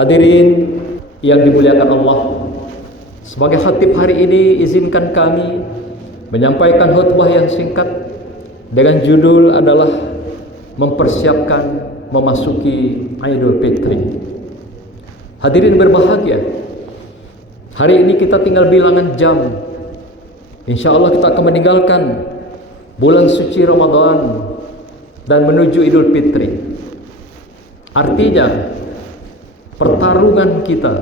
Hadirin yang dimuliakan Allah, sebagai khatib hari ini izinkan kami menyampaikan khutbah yang singkat dengan judul adalah mempersiapkan memasuki Idul Fitri. Hadirin berbahagia, hari ini kita tinggal bilangan jam. Insya Allah kita akan meninggalkan bulan suci Ramadan dan menuju Idul Fitri. Artinya pertarungan kita,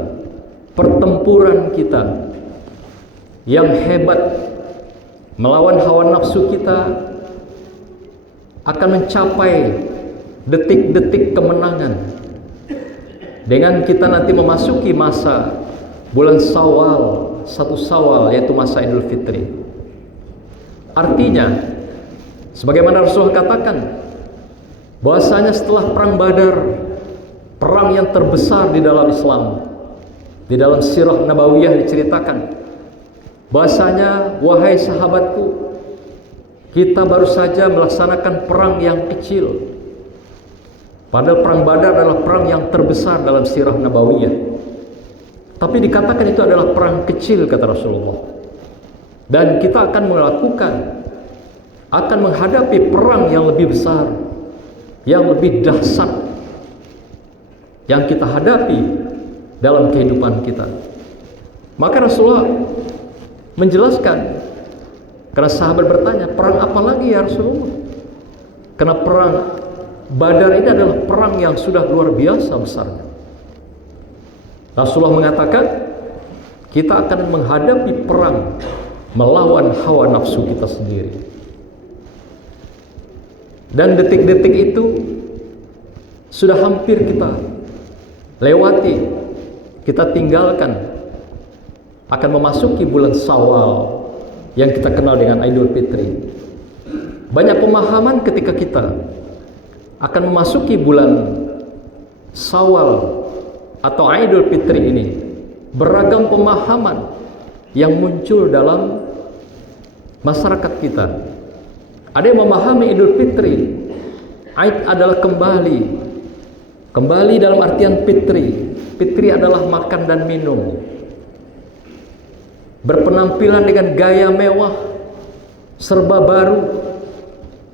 pertempuran kita yang hebat melawan hawa nafsu kita akan mencapai detik-detik kemenangan dengan kita nanti memasuki masa bulan Syawal, 1 Syawal, yaitu masa Idul Fitri. Artinya sebagaimana Rasulullah katakan bahwasanya setelah perang Badar, perang yang terbesar di dalam Islam, di dalam sirah nabawiyah diceritakan bahasanya, wahai sahabatku, kita baru saja melaksanakan perang yang kecil, padahal perang Badar adalah perang yang terbesar dalam sirah nabawiyah, tapi dikatakan itu adalah perang kecil, kata Rasulullah. Dan kita akan menghadapi perang yang lebih besar, yang lebih dahsyat yang kita hadapi dalam kehidupan kita. Maka Rasulullah menjelaskan, karena sahabat bertanya, perang apa lagi ya Rasulullah? Karena perang Badar ini adalah perang yang sudah luar biasa besarnya. Rasulullah mengatakan kita akan menghadapi perang melawan hawa nafsu kita sendiri. Dan detik-detik itu sudah hampir kita lewati, kita tinggalkan, akan memasuki bulan Syawal yang kita kenal dengan Idul Fitri. Banyak pemahaman ketika kita akan memasuki bulan Syawal atau Idul Fitri ini, beragam pemahaman yang muncul dalam masyarakat kita. Ada yang memahami Idul Fitri, Aid adalah kembali dalam artian fitri. Fitri adalah makan dan minum, berpenampilan dengan gaya mewah, serba baru,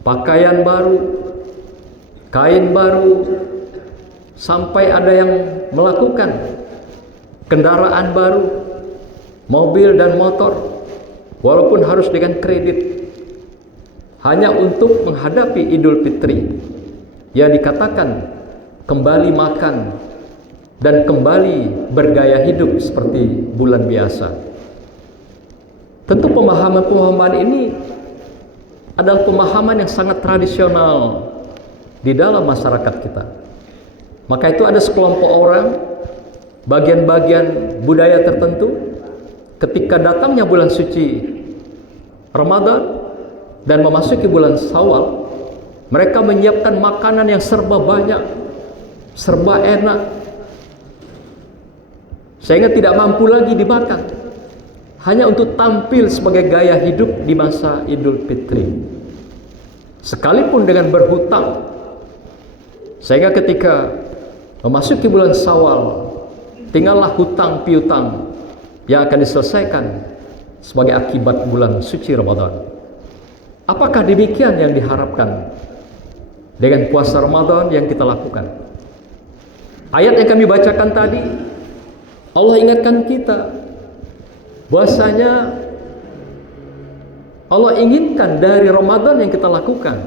pakaian baru, kain baru, sampai ada yang melakukan kendaraan baru, mobil dan motor, walaupun harus dengan kredit, hanya untuk menghadapi Idul Fitri yang dikatakan kembali makan dan kembali bergaya hidup seperti bulan biasa. Tentu pemahaman-pemahaman ini adalah pemahaman yang sangat tradisional di dalam masyarakat kita. Maka itu ada sekelompok orang, bagian-bagian budaya tertentu, ketika datangnya bulan suci Ramadan dan memasuki bulan Syawal, mereka menyiapkan makanan yang serba banyak, serba enak, sehingga tidak mampu lagi dimakan, hanya untuk tampil sebagai gaya hidup di masa Idul Fitri, sekalipun dengan berhutang, sehingga ketika memasuki bulan Syawal tinggallah hutang piutang yang akan diselesaikan sebagai akibat bulan suci Ramadan. Apakah demikian yang diharapkan dengan puasa Ramadan yang kita lakukan? Ayat yang kami bacakan tadi, Allah ingatkan kita bahwasanya Allah inginkan dari Ramadan yang kita lakukan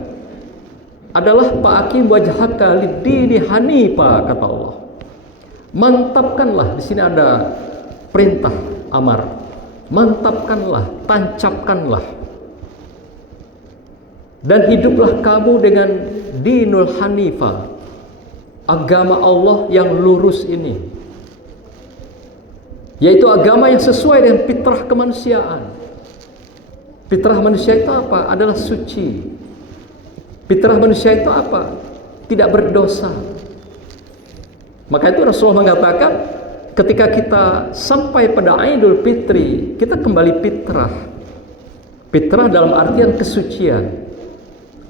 adalah fa'aqim wajhaka lid-dini hanifa, kata Allah. Mantapkanlah, di sini ada perintah amar. Mantapkanlah, tancapkanlah, dan hiduplah kamu dengan dinul hanifa, agama Allah yang lurus ini, yaitu agama yang sesuai dengan fitrah kemanusiaan. Fitrah manusia itu apa? Adalah suci. Fitrah manusia itu apa? Tidak berdosa. Maka itu Rasulullah mengatakan, ketika kita sampai pada Idul Fitri, kita kembali fitrah. Fitrah dalam artian kesucian.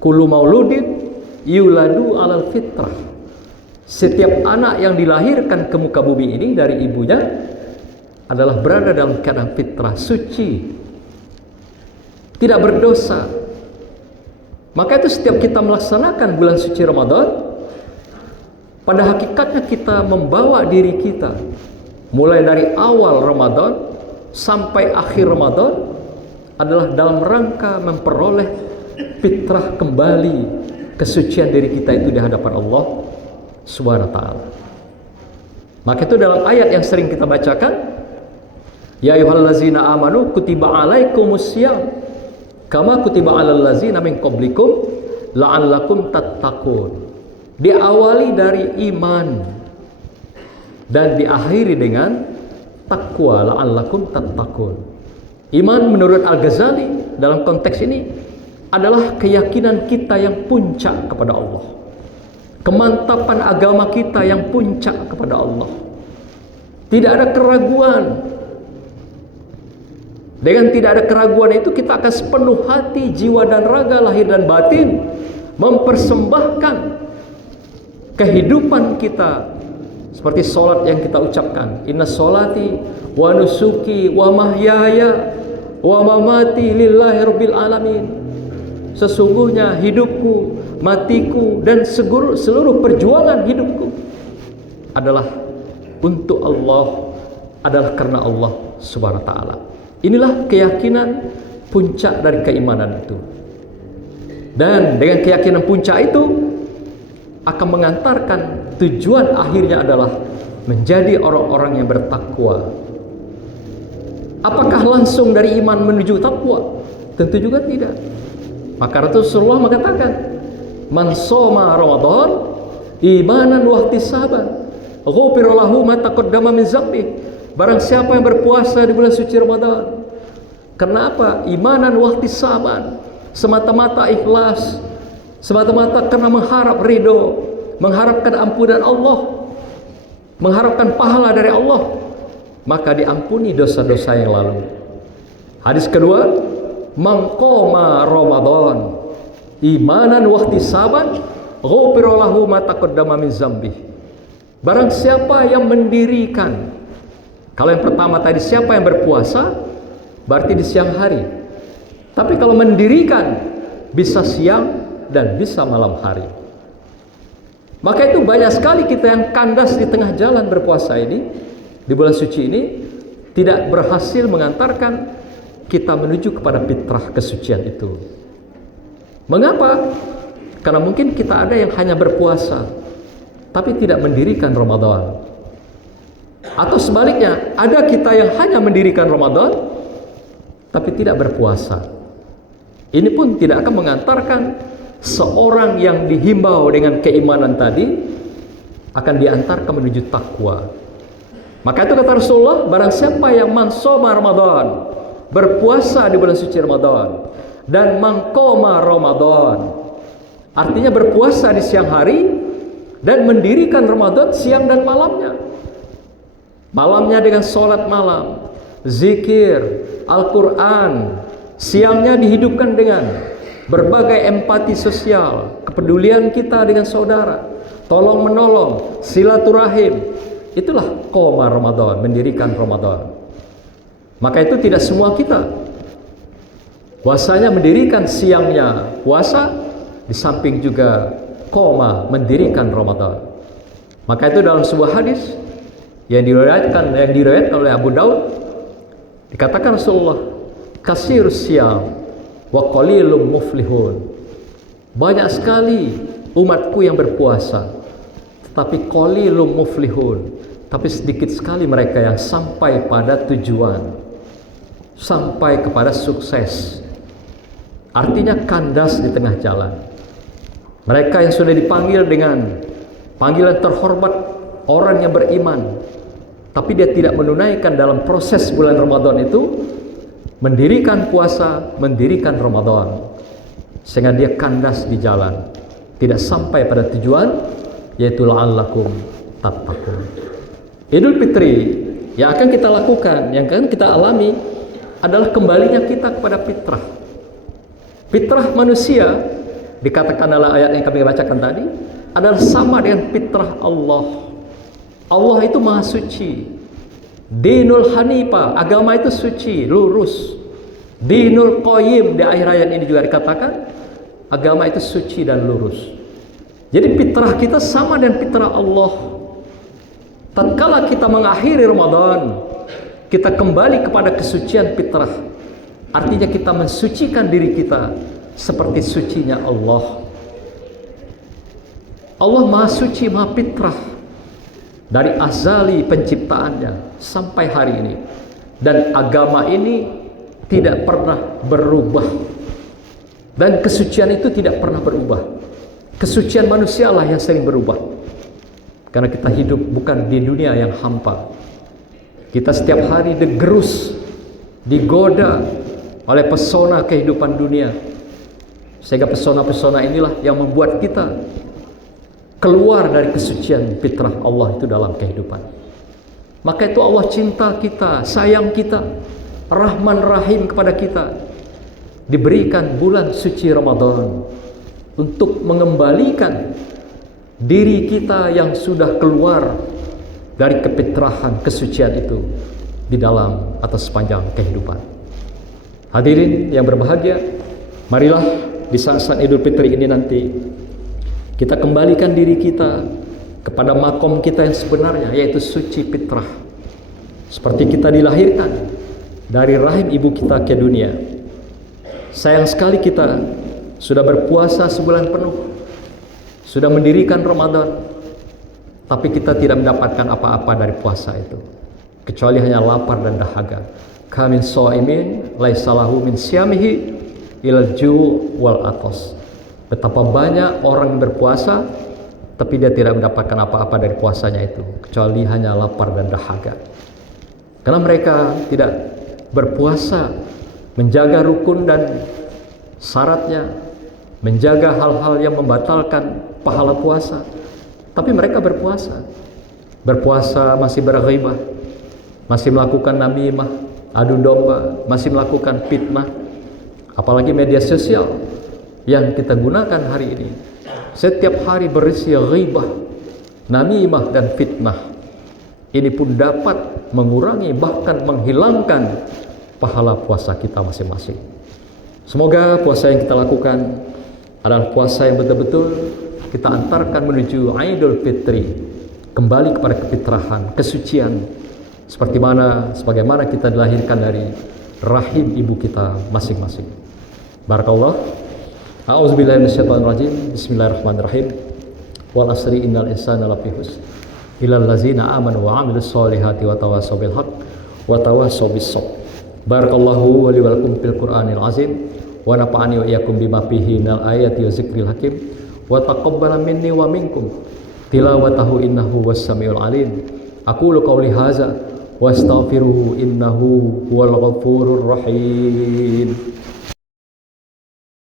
Kullu mauludin yuladu alal fitrah. Setiap anak yang dilahirkan ke muka bumi ini dari ibunya adalah berada dalam keadaan fitrah suci, tidak berdosa. Maka itu setiap kita melaksanakan bulan suci Ramadan, pada hakikatnya kita membawa diri kita mulai dari awal Ramadan sampai akhir Ramadan adalah dalam rangka memperoleh fitrah kembali, kesucian diri kita itu di hadapan Allah Subhanahu wa taala. Maka itu dalam ayat yang sering kita bacakan, ya ayyuhallazina amanu kutiba alaikumusiyam kama kutiba alal ladzina min qablikum la'allakum tattaqun. Diawali dari iman dan diakhiri dengan takwa, la'allakum tattaqun. Iman menurut Al-Ghazali dalam konteks ini adalah keyakinan kita yang puncak kepada Allah, kemantapan agama kita yang puncak kepada Allah. Tidak ada keraguan. Dengan tidak ada keraguan itu kita akan sepenuh hati, jiwa dan raga, lahir dan batin mempersembahkan kehidupan kita. Seperti sholat yang kita ucapkan, inna sholati wa nusuki wa mahyaya wa mamati lillahi rabbil alamin. Sesungguhnya hidupku, matiku, dan seluruh perjuangan hidupku adalah untuk Allah, adalah karena Allah Subhanahu wa taala. Inilah keyakinan puncak dari keimanan itu. Dan dengan keyakinan puncak itu akan mengantarkan tujuan akhirnya adalah menjadi orang-orang yang bertakwa. Apakah langsung dari iman menuju takwa? Tentu juga tidak. Maka Rasulullah mengatakan, man shoma Ramadan imanan wa ihtisaban ghufira lahu ma taqaddama min dzambi. Barang siapa yang berpuasa di bulan suci Ramadan, kenapa? Imanan wa ihtisaban, semata-mata ikhlas, semata-mata karena mengharap ridho, mengharapkan ampunan Allah, mengharapkan pahala dari Allah, maka diampuni dosa-dosa yang lalu. Hadis kedua, man qoma Ramadan imanan wa ihtisaban ghufira lahu ma taqaddama min dzambi. Barang siapa yang mendirikan, kalau yang pertama tadi siapa yang berpuasa, berarti di siang hari. Tapi kalau mendirikan, bisa siang dan bisa malam hari. Maka itu banyak sekali kita yang kandas di tengah jalan berpuasa ini, di bulan suci ini, tidak berhasil mengantarkan kita menuju kepada fitrah kesucian itu. Mengapa? Karena mungkin kita ada yang hanya berpuasa, tapi tidak mendirikan Ramadan. Atau sebaliknya, ada kita yang hanya mendirikan Ramadan, tapi tidak berpuasa. Ini pun tidak akan mengantarkan seorang yang dihimbau dengan keimanan tadi akan diantarkan menuju takwa. Maka itu kata Rasulullah, barang siapa yang man shoma Ramadan, berpuasa di bulan suci Ramadan, dan man qoma Ramadan, artinya berpuasa di siang hari dan mendirikan Ramadan siang dan malamnya. Malamnya dengan sholat malam, zikir, Al-Quran. Siangnya dihidupkan dengan berbagai empati sosial, kepedulian kita dengan saudara, tolong menolong, silaturahim. Itulah qoma Ramadan, mendirikan Ramadan. Maka itu tidak semua kita puasanya mendirikan siangnya puasa, di samping juga qoma mendirikan Ramadan. Maka itu dalam sebuah hadis yang diriwayatkan oleh Abu Daud, dikatakan Rasulullah, kasir siyam wa qalilum muflihun. Banyak sekali umatku yang berpuasa, tetapi qalilum muflihun, tapi sedikit sekali mereka yang sampai pada tujuan, sampai kepada sukses. Artinya kandas di tengah jalan. Mereka yang sudah dipanggil dengan panggilan terhormat, orang yang beriman, tapi dia tidak menunaikan dalam proses bulan Ramadan itu, mendirikan puasa, mendirikan Ramadan, sehingga dia kandas di jalan, tidak sampai pada tujuan, yaitu la'allakum tattaqun. Idul Fitri yang akan kita lakukan, yang akan kita alami adalah kembalinya kita kepada fitrah. Fitrah manusia dikatakan dalam ayat yang kami bacakan tadi adalah sama dengan fitrah Allah. Allah itu maha suci. Dinul Hanifah, agama itu suci, lurus. Dinul Qayyim, di akhir ayat ini juga dikatakan agama itu suci dan lurus. Jadi fitrah kita sama dengan fitrah Allah. Tatkala kita mengakhiri Ramadan, kita kembali kepada kesucian fitrah. Artinya kita mensucikan diri kita seperti sucinya Allah. Allah maha suci, maha fitrah dari azali penciptaannya sampai hari ini, dan agama ini tidak pernah berubah, dan kesucian itu tidak pernah berubah. Kesucian manusia lah yang sering berubah, karena kita hidup bukan di dunia yang hampa. Kita setiap hari digerus, digoda oleh pesona kehidupan dunia, sehingga pesona-pesona inilah yang membuat kita keluar dari kesucian fitrah Allah itu dalam kehidupan. Maka itu Allah cinta kita, sayang kita, Rahman Rahim kepada kita. Diberikan bulan suci Ramadan untuk mengembalikan diri kita yang sudah keluar dari kefitrahan kesucian itu di dalam atau sepanjang kehidupan. Hadirin yang berbahagia, marilah di saat-saat Idul Fitri ini nanti kita kembalikan diri kita kepada makom kita yang sebenarnya, yaitu suci fitrah. Seperti kita dilahirkan dari rahim ibu kita ke dunia. Sayang sekali kita sudah berpuasa sebulan penuh, sudah mendirikan Ramadan, tapi kita tidak mendapatkan apa-apa dari puasa itu, kecuali hanya lapar dan dahaga. Kamin shaimin laisa lahu min siyamihi ilal ju' wal atas. Betapa banyak orang yang berpuasa tapi dia tidak mendapatkan apa-apa dari puasanya itu, kecuali hanya lapar dan dahaga. Karena mereka tidak berpuasa menjaga rukun dan syaratnya, menjaga hal-hal yang membatalkan pahala puasa. Tapi mereka berpuasa masih berghibah, masih melakukan namimah, adu domba, masih melakukan fitnah. Apalagi media sosial yang kita gunakan hari ini setiap hari berisi ghibah, namimah dan fitnah. Ini pun dapat mengurangi bahkan menghilangkan pahala puasa kita masing-masing. Semoga puasa yang kita lakukan adalah puasa yang betul-betul kita antarkan menuju Idul Fitri, kembali kepada kefitrahan, kesucian, sebagaimana kita dilahirkan dari rahim ibu kita masing-masing. Barakallah. A'udzubillahi minasyaitonir rajim. Bismillahirrahmanirrahim. Wal asri innal insana lafi khusr illal ladzina amanu wa 'amilus solihati wa tawassaw bil haqq wa tawassaw bis sabr. Barakallahu wa li wa lakum fil Qur'anil azim wa nafa'ani wa iyyakum bima fihi minal ayati wa zikril hakim wa taqabbala minni wa minkum tilawatahu innahu was-sami'ul alim. Aqulu qawli hadza wa astaghfiruhu innahu huwal ghafurur rahim.